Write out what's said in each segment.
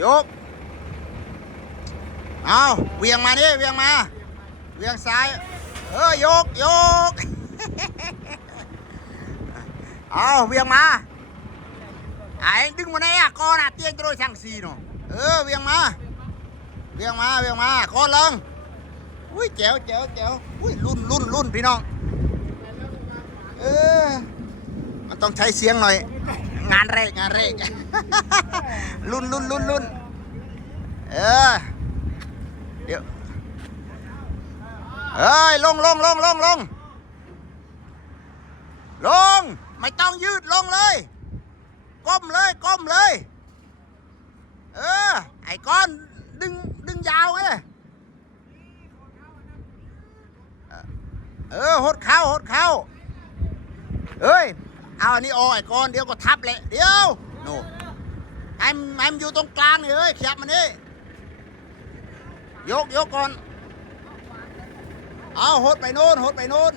ยก เอาเวียงมาดิเวียงมา เวียงซ้าย เออยกยก เอาเวียงมา ไอ้ดึงมาไหนอะก้อนอะเตี้ยงโตรช่างซีเนาะเออเวียงมา เวียงมาเวียงมาก้อนลงอุ้ยแจ๋วแจ๋วแจ๋วอุ้ยรุ่นรุ่นรุ่นพี่น้อง เออ มันต้องใช้เสียงหน่อย งานแรกงานแรกรุ่นรุ่นรุ่นรุ่นเออเดี๋ยวเอ้ยลงลงลงลงลงลง ไม่ต้องยืดลงเลย ก้มเลยก้มเลย เออ ไอ้ก้อนดึงดึงยาวไงเออหดเข้าหดเข้าเอ้ย เอาอันนี้ออกไอ้ก้อนเดี๋ยวก็ทับเลยเดี๋ยวโน่ไอ้ไอ้มันอยู่ตรงกลางนี่เอ้ยขยับมันนี่ยกยกก่อน เอาหดไปโน่นหดไปโน่น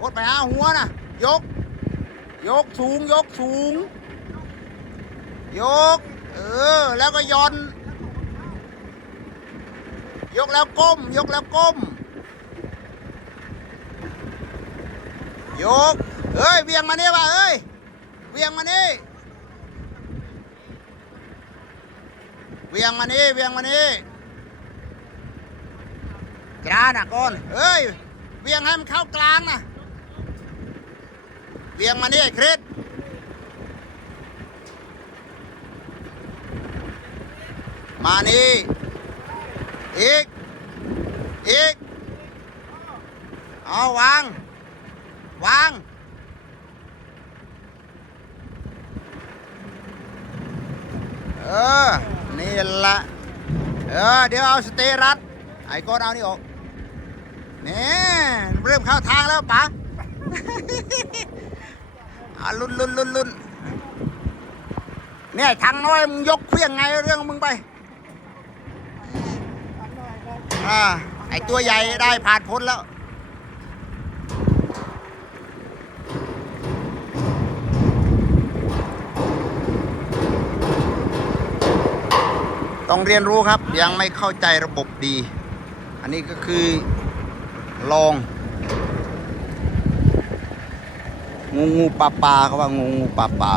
หดไปหาหัวนะยก ยกสูงยกสูง ยก เออ แล้วก็ย่อน ยกแล้วก้ม ยกแล้วก้ม ยก เอ้ยเวียงมานี่ว่ะเอ้ยเวียงมานี่เวียงมานี่เวียงมานี่กลางนะก้อนเอ้ยเวียงให้มันเข้ากลางนะเวียงมานี่คริสมานี่อีกอีกเอาวาง วาง ออ นี่ละเออ เดี๋ยวเอาสเตรัสไอ้ก้อนเอานี่ออกนี่เริ่มเข้าทางแล้วป๋าอะลุนลุนลุนลุนเนี่ยทางน้อยมึงยกเครื่องไงเรื่องของมึงไปอ่าไอ้ตัวใหญ่ได้ผ่านพ้นแล้ว ต้องเรียนรู้ครับยังไม่เข้าใจระบบดี อันนี้ก็คือลอง งูงูปลาปลาเขาว่างูงูปลาปลา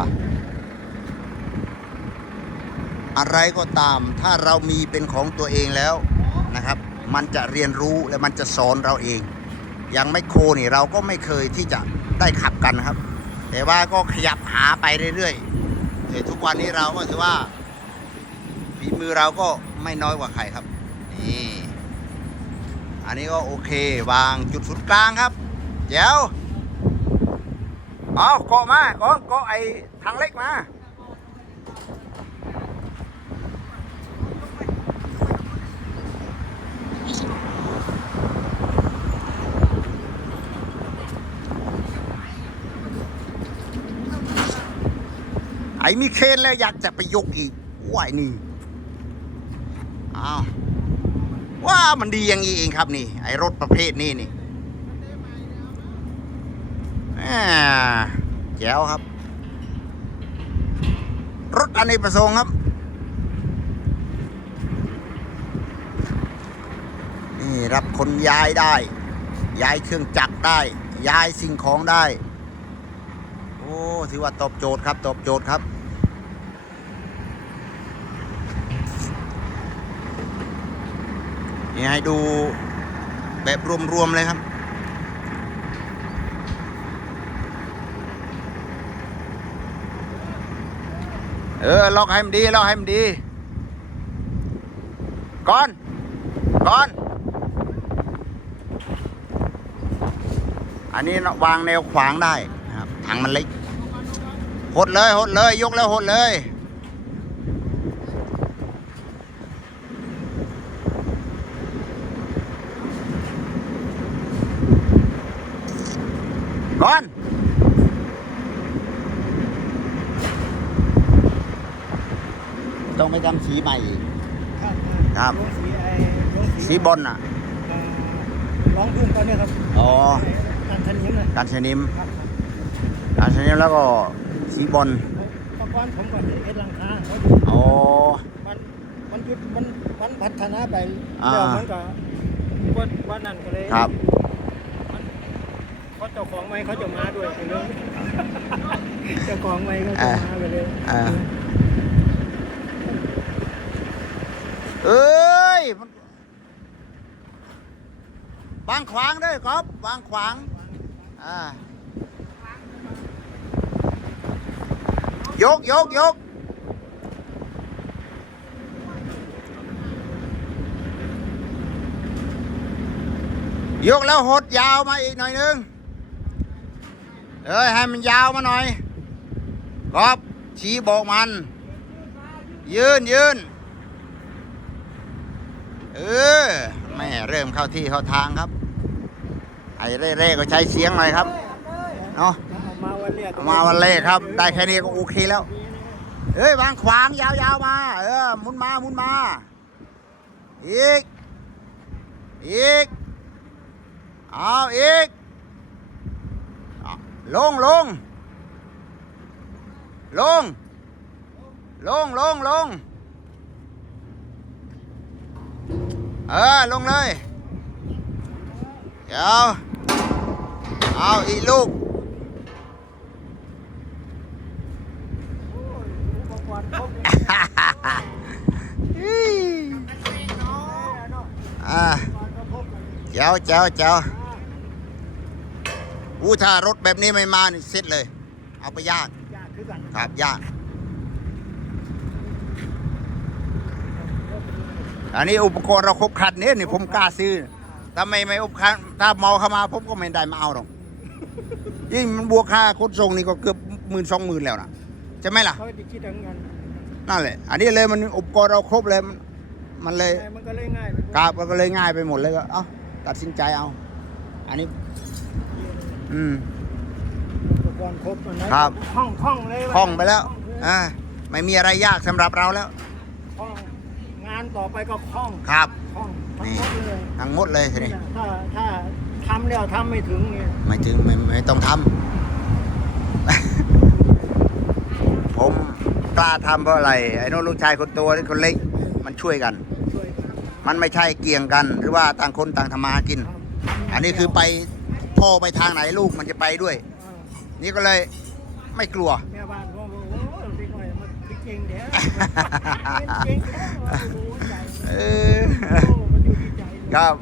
อะไรก็ตามถ้าเรามีเป็นของตัวเองแล้วนะครับ มันจะเรียนรู้และมันจะสอนเราเองยังไม่โคนี่เราก็ไม่เคยที่จะได้ขับกันครับ แต่ว่าก็ขยับหาไปเรื่อยๆแต่ทุกวันนี้เราก็ถือว่า ฝีมือเราก็ไม่น้อยกว่าใครครับ นี่ อันนี้ก็โอเควางจุดศูนย์กลางครับเดี๋ยวเอาเกาะมาเกาะเกาะไอ้ทางเล็กมาไอ้มีเคนแล้วอยากจะไปยกอีกว่ายนี่ อ้าวว่ามันดีอย่างนี้เองครับนี่ ไอรถประเภทนี้นี่แหม่แจ๋วครับ รถอเนกประสงค์ครับ นี่รับคนย้ายได้ ย้ายเครื่องจักรได้ ย้ายสิ่งของได้ โอ้ถือว่าตอบโจทย์ครับ ตอบโจทย์ครับ นี่ให้ดูแบบรวมๆเลยครับ เออล็อกให้มันดีล็อกให้มันดี ก่อน ก่อน อันนี้วางแนวขวางได้นะครับถังมันเล็กหดเลยหดเลย ยกแล้วหดเลย ก่อนต้องไปทำสีใหม่อีก ครับลงสีไอ้ลงสีบอลน่ะอ่าร้องพื้นตอนเนี้ยครับอ๋อ การทันยิ้มเลยการชนิมครับการชนิมแล้วก็สีบอลตะกอนผมก่อนเอ็ดหลังคาเขาอ๋อไปอ่าเดี๋ยวมันก็วันวันนั้นก็เลยครับ เขาเจ้าของไม้เขาจะมาด้วยไปเลยเจ้าของไม้เขาจะมาไปเลยอ่าเอ้ยมันวางขวางเด้วยครับวางขวางอ่ายกยกยกยกแล้วหดยาวมาอีกหน่อยนึง เอ้ยให้มันยาวมาหน่อยกอบชี้บอกมัน ยืนยืนเออแม่เริ่มเข้าที่เข้าทางครับ ไอ้เร่ๆก็ใช้เสียงหน่อยครับเนาะเอามาวันแรกเอามาวันแรกครับ ได้แค่นี้ก็โอเคแล้วเอ้ยวางขวางยาวๆมา เออหมุนมาหมุนมา อีก อีก เอาอีก เอาลงลงลงลงลงลงเอ อลงเลยเดี๋ยวเอาอีกลูกอุปกรณ์ครบเลยอ่าอุปกรณ์ก็ครบเลยเจ้าเจ้าเจ้าอู้ถ้ารถแบบนี้ไม่มานี่เสร็จเลย เอาไปย่างยากคือกันครับย่างอันนี้อุปกรณ์เราครบครันเนี่ยนี่ผมกล้าซื้อถ้าไม่ไม่อุปกรณ์ถ้าเมาเข้ามาผมก็ไม่ได้มาเอาหรอกยิ่งมันบวกค่าขนส่งนี่ก็เกือบหมื่นสองหมื่นแล้วนะใช่ไหมล่ะเขาจะคิดถึงกันนั่นแหละ อันนี้เลยมันอุปกรณ์เราครบเลยมันมันเลยแต่มันก็เลยง่ายไปกราบมันก็เลยง่ายไปหมดเลยก็เอ้าตัดสินใจเอา อันนี้ อืมอุปกรณ์ครบอันนั้นครับ คล่องคล่องเลยคล่องไปแล้วคองเยอ่า ไม่มีอะไรยากสำหรับเราแล้ว คล่องงานต่อไปก็คล่องครับ คล่องทั้งหมดเลยทั้งหมดเลยทีนี้ถ้าถ้าทำแล้วทำไม่ถึงเนี่ยไม่ถึงไม่ไม่ต้องทำ ผมกล้าทำเพราะอะไร ไอ้โน้นลูกชายคนโตนี่คนเล็ก มันช่วยกัน ช่วยกันมันไม่ใช่เกี่ยงกัน หรือว่าต่างคนต่างทำมาหากินทำอันนี้คือไป พ่อไปทางไหนลูกมันจะไปด้วยอ่านี่ก็เลยไม่กลัว แม่บ้านพ่อบอกโอ้ยเด็กหน่อยมันเก่งเดี๋ยวเก่งๆโอ้โหใจเออโอ้มันอยู่ที่ใจครับ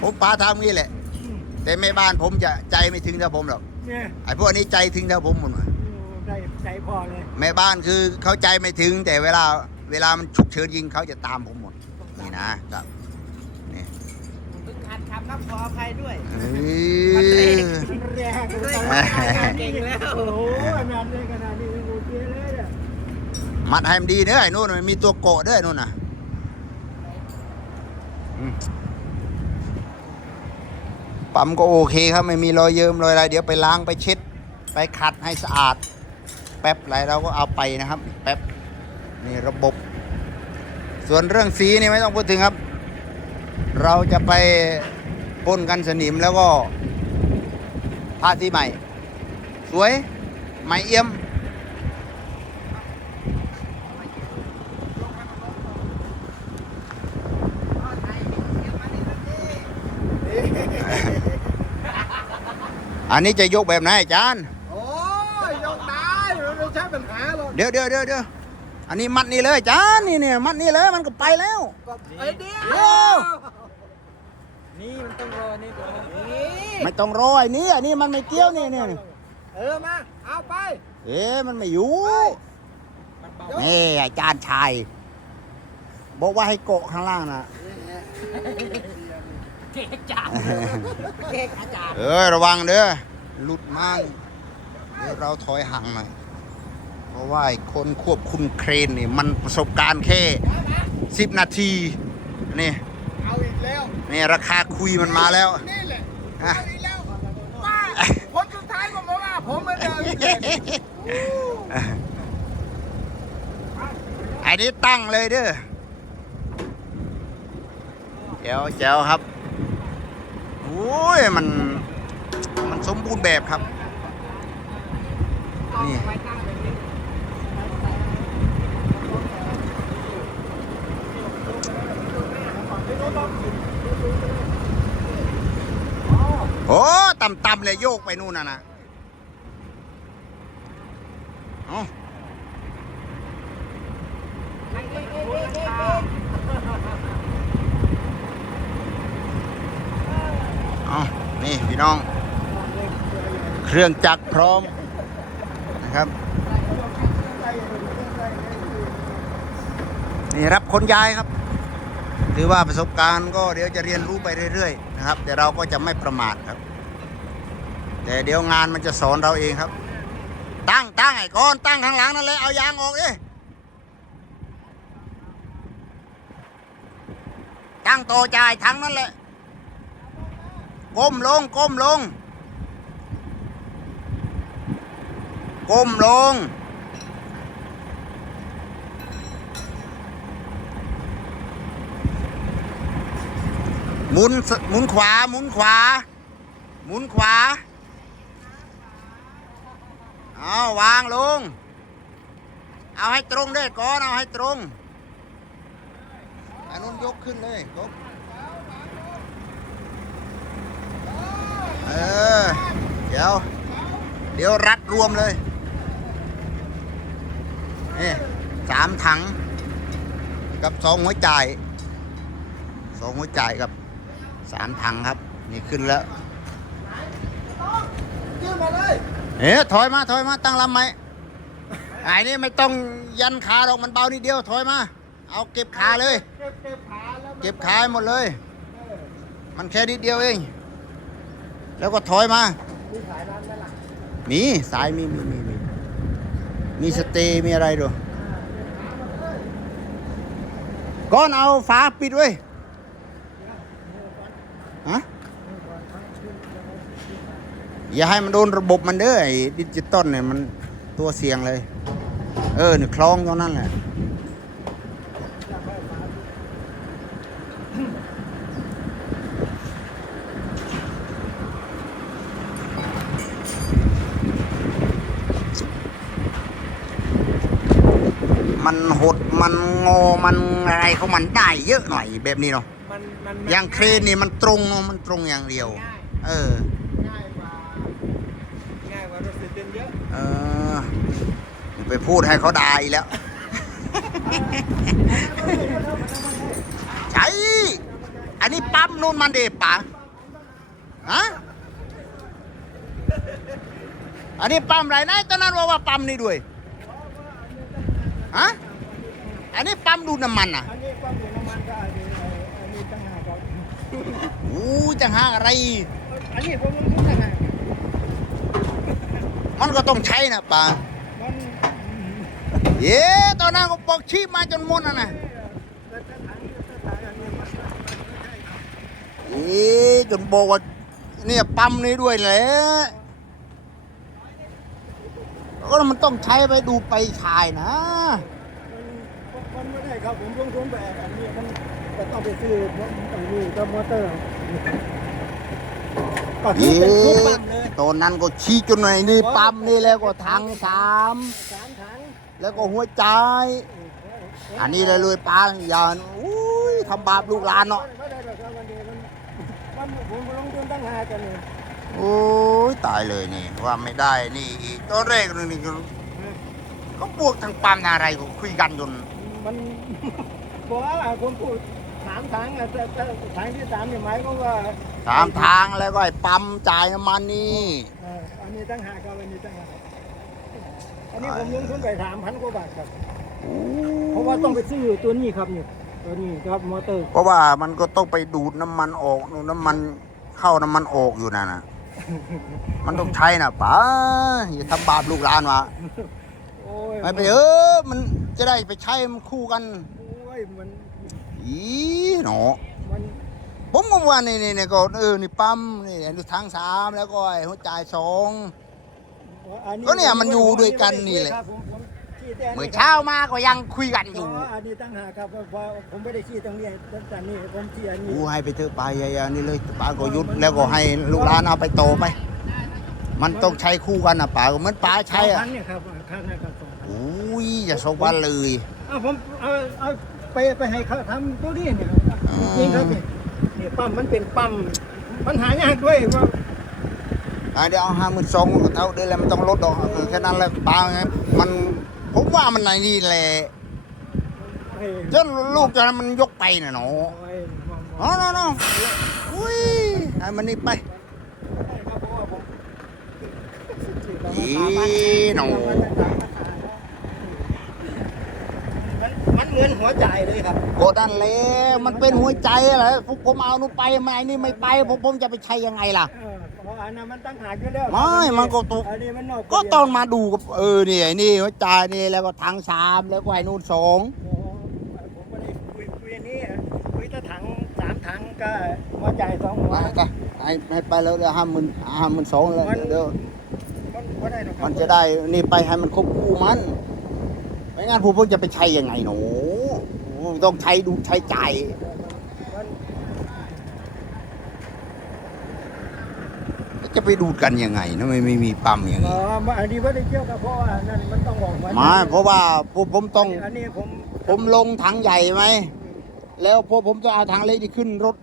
ผมปาทำงี้แหละอืมแต่แม่บ้านผมจะใจไม่ถึงเท่าผมหรอกเนี่ยไอ้พวกนี้ใจถึงเท่าผมหมดว่ะโอ้ได้ใจพ่อเลยแม่บ้านคือเขาใจไม่ถึงแต่เวลาเวลามันฉุกเฉินยิงเขาจะตามผมหมดนี่นะครับนี่ฝึกหัดขับ ครับขออภัยด้วยเอมันแรอกมันแรกเลยเก่งแล้วโอ้โหขนาดนี้ขนาดนี้โอเคเลยเนี่ยมัดให้มันดีเด้อไอ้นู่นมันมีตัวโกะเด้อไอ้นู่นน่ะอืมปั๊มก็โอเคครับไม่มีรอยเยิ้มรอยอะไร เดี๋ยวไปล้างไปเช็ด ไปขัดให้สะอาด แป๊บอะไรเราก็เอาไปนะครับ แป๊บนี่ระบบ ส่วนเรื่องสีนี่ไม่ต้องพูดถึงครับ เราจะไป พ่นกันสนิมแล้วก็ทาสีใหม่ สวยใหม่เอี่ยม อันนี้จะยกแบบไหนอาจารย์โอ้ยยกได้มันไม่ใช่ปัญหาหรอกเดี๋ยวเดี๋ยวเดี๋ยวเดี๋ยวอันนี้มัดนี่เลยอาจารย์นี่เนี่ยมัดนี่เลยมันก็ไปแล้ว ก็ไอเดียเดี๋ยว นี่มันต้องรอนี่ก่อนนี่ไม่ต้องรอไอ้นี่อันนี้มันไม่เกี่ยวนี่เนี่ยเออมา เอาไป เอ๊ะมันไม่อยู่นี่อาจารย์ชายบอกว่าให้โกะข้างล่างนะเก่งจังเก่งอาจารย์ เออระวังเด้อหลุดมากเดี๋ยวเราถอยห่างหน่อยเพราะว่าไอ้คนควบคุมเครนนี่มันประสบการณ์แค่สิบนาทีนี่เอาอีก แล้วนี่ราคาคุยมันมาแล้วนี่แหละอะเอาอีกแล้วว่าคนสุดท้ายก็มาว่าผมเหมือนเดิมอีกเลยอันนี้ตั้งเลยเด้อแจ๋วแจ๋วครับโอ้ยมันมันสมบูรณ์แบบครับ นี่ต่ โอ้ตำๆเลยโยกไปนู่นน่ะนะเอาเอานี่พี่น้อง เครื่องจักรพร้อมนะครับ นี่รับคนย้ายครับ ถือว่าประสบการณ์ก็เดี๋ยวจะเรียนรู้ไปเรื่อยๆนะครับ แต่เราก็จะไม่ประมาทครับ แต่เดี๋ยวงานมันจะสอนเราเองครับ ตั้งตั้งไอ้ก้อนตั้งข้างหลังนั่นเลยเอายางออกดิตั้งโตจ่ายทั้งนั้นแหละก้มลงก้มลงก้มลง มุนหมุนขวาหมุนขวาหมุนขวาเอาวางลง เอาให้ตรงด้วยก่อนเอาให้ตรงอันนู้นยกขึ้นเลยยกเออเดี๋ยวเดี๋ยวรัดรวมเลยนี่สามถัง กับสองหัวจ่ายสองหัวจ่ายกับ สามถังครับ นี่ขึ้นแล้วยื่นมาเลยเอ๊ะถอยมาถอยมาตั้งลำไหมไอ้นี่ไม่ต้องยันขาหรอกมันเบานิดเดียวถอยมา เอาเก็บขาเลย เก็บเก็บขาแล้วเก็บขาให้หมดเลย มันแค่นิดเดียวเอง แล้วก็ถอยมามีขายร้านไหมล่ะมีสายมีมีมีมีมีสเตย์มีอะไรด้วยก้อนเอาฝาปิดไว้ย ฮะอย่าให้มันโดนระบบมันเด้อไอ้ดิจิตอลเนี่ยมันตัวเสียงเลย เออนี่คล้องตรงนั้นแหละมันหดมันงอมันอะไรเขามันได้เยอะหน่อยแบบนี้เนาะ อย่างเครนนี่มันตรงเนาะมันตรงอย่างเดียวเออ ง่ายกว่าง่ายกว่ารถเต็นเยอะเออ ไปพูดให้เขาด่าอีกแล้ว ใช่ อันนี้ปั๊มนู่นมันเดป่ะฮะ อันนี้ปั๊มอะไรนะตอนนั้นว่าว่าปั๊มนี่ด้วย ฮะ อันนี้ปั๊มดูดน้ำมันอะ อัน อู้จังหาอะไร อันนี้ผมมันตั้งหากมันก็ต้องใช้นะป่ะเย้ตอนนั้นก็บอกชีมาจนหมดนะนะแต่ถ้าถังถ้าถังอันนี้มันเอ๊จนบอกว่าเนี่ยปั๊มนี้ด้วยแหละก็มันต้องใช้ไปดูไปชายนะมันไม่ได้ครับผมลงทุนไปอันนี้มัน จะต้องไปซื้ออันนี้ก็มอเตอร์ก็ที่เอ๊เป็นทุกปั๊มเลยตอนนั้นก็ชี้จนไหนนี่ปั๊มนี่แล้วก็ทางสามสามถังแล้วก็หัวใจ อันนี้เลยเลยป้าอย่าอุ้ยทำบาปลูกหลานเนาะโอ้ยตายเลยนี่ว่าไม่ได้นี่อีกตอนแรกนึงนี่ก็ก็บวกทางปั๊มทาอะไรก็คุยกันจนมันบอกว่าผมพูด สามถังอะแต่แต่ถังที่สามเนี่ยหมายก็ว่าสามทางแล้วก็ไอ้ปั๊มจ่ายน้ำมันนี่ เอ่ออันนี้ตั้งหากครับอันนี้ตั้งหากอันนี้ผมลงทุนไปสามพันกว่าบาทครับ เพราะว่าต้องไปซื้อตัวนี้ครับนี่ตัวนี้ครับมอเตอร์เพราะว่ามันก็ต้องไปดูดน้ำมันออกนู่นน้ำมันเข้าน้ำมันออกอยู่นั่นนะ มันต้องใช้นะป๋าอย่าทำบาปลูกหลานวะโอ้ยไม่ไปเออมันจะได้ไปใช้มันคู่กัน โอ้ยมัน อีหนอมันผมก็ว่านี่นี่นี่ก็เออนี่ปั๊มนี่อันนี้ทางสามแล้วก็ไอ้หัวจ่ายสอง อัก็เนี่ยมันอยู่ด้วยกันนี่แหละ ครับผมผมขี้แต่เมื่อเช้ามาก็ยังคุยกันออ๋อยู่อันนี้ตั้งหากครับเพราะผมไม่ได้ขี้ตรงนี้ตั้งแต่นี้ผมขี้อันนี้กูให้ไปเถอะไปอย่าๆนี่เลยป๋าก็หยุดแล้วก็ให้ลูกหลานเอาไปโตไป มันต้องใช้คู่กันนะป๋าก็เหมือนป๋าใช้สองอะพันเนี่ยครับข้างหน้าครับสองพันอุ้ยอย่าสกวันเลย เอาผมเอาเอา ไปไปให้เขาทำตัวนี้เนี่ยจริงๆครับเนี่ยเนี่ยปั๊มมันเป็นปั๊มมันหายากด้วยว่าอะเดี๋ยวเอาห้าหมื่นสองเท่าเดิมแล้วมันต้องลดดอกเออแค่นั้นแหละปาไงมันผมว่ามันในนี่แหละเอ้ยจนลูกจะมันยกไปน่ะเนาะโอ้ยมองอ๋อเนาะเนาะอุ้ยให้มันนี่ไปครับเพราะว่าผมอีหนู มันมัน เหมือนหัวใจเลยครับโกดันแล้วมันเป็นหัวใจอะไรผมผมเอานู่นไปมาไอ้นี่ไม่ไปผมผมจะไปใช้ยังไงล่ะเออเพราะอันนั้นมันตั้งหากอยู่แล้วไม่มันก็ตุอันนี้มันนอกก็ต้องมาดูกับเออนี่ไอ้นี่หัวใจนี่แล้วก็ถังสามแล้วก็ไอ้นู่นสองโอ้ผมไม่ได้คุยคุยอันนี้คุยแต่ถังสามถังก็หัวใจสองหัวมาก็ให้ให้ไปแล้วเดี๋ยวห้าหมื่นห้าหมื่นสองแล้วมันเดี๋ยวมันบ่ได้หรอกครับมันจะได้นี่ไปให้มันครบคู่มัน ไม่งั้นผมผมจะไปใช้ยังไงหนูต้องใช้ดูใช้จ่ายมันจะไปดูดกันยังไงนะไม่ไม่มีปั๊มอย่างอ๋นี้ออันนี้ไม่ได้เกี่ยวกับเพราะว่านั่นมันต้องบอกหัวใจไมาเพราะว่าผมผมต้องอันนี้ผมผมลงถังใหญ่ไหมแล้วพอผมจะเอาถังเล็กที่ขึ้นรถ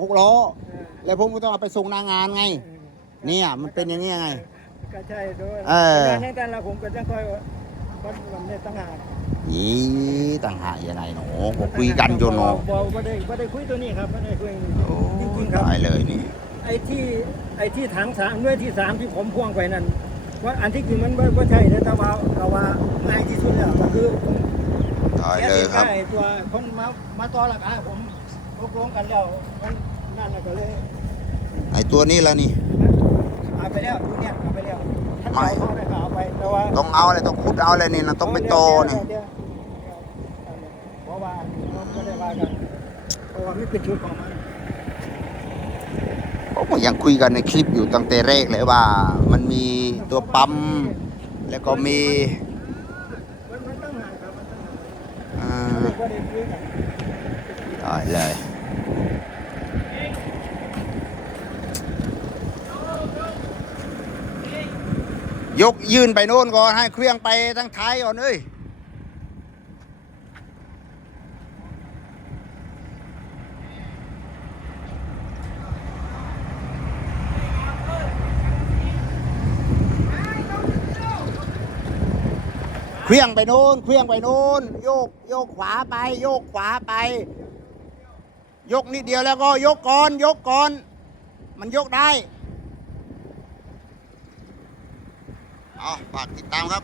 หกล้อเออแล้วผมก็ต้องเอาไปส่งหนางานไงเออเนี่ยมันเป็นอย่างนี้ไงก็ใช่ด้วยเอองานนี้กันละผมก็จะค่อย นวันนี้ตั้งหากยี่ต่างหากยังไงหนูก็คุยกันอยู่เนาะบอกไม่ได้ไม่ได้คุยตัวนี้ครับไม่ได้คุยโอ้จริงๆครับตายเลยนี่ไอ้ที่ไอ้ที่ถังสามด้วยที่สามที่ผมพ่วงไปนั่นว่าอันที่จริงมันไม่ใช่นะแต่ว่าแต่ว่าง่ายที่สุดแล้วก็คือตายเลยครับได้ตัวคนมามาต่อราคาผมตกลงกันแล้วมันนั่นก็เลยไอตัวนี้ละนี่เอาไปแล้วทุกเนี่ยเอาไปแล้วถ้าไม่เอาไปเอาไปแต่ว่า ต้องเอาอะไรต้องขุดเอาอะไรนี่นะต้องไปโตนี่เดี๋ยวเพราะว่าเราไม่ได้ว่ากันเพราะว่าไม่เป็นชุดของมันผมก็ยังคุยกันในคลิปอยู่ตั้งแต่แรกเลยว่า มันมีตัวปั๊มแล้วก็มีมันมันตั้งหากครับมันตั้งหากอ่าไม่ได้คุยกันตายเลย ยกยื่นไปโน่นก่อนให้เครื่องไปทั้งท้ายก่อนเอ้ยเครื่องไปโน่นเครื่องไปโน่นโยกโยกขวาไป โยกขวาไป ยกนิดเดียวแล้วก็ยกก่อน ยกก่อน มันยกได้ เอาฝากติดตามครับ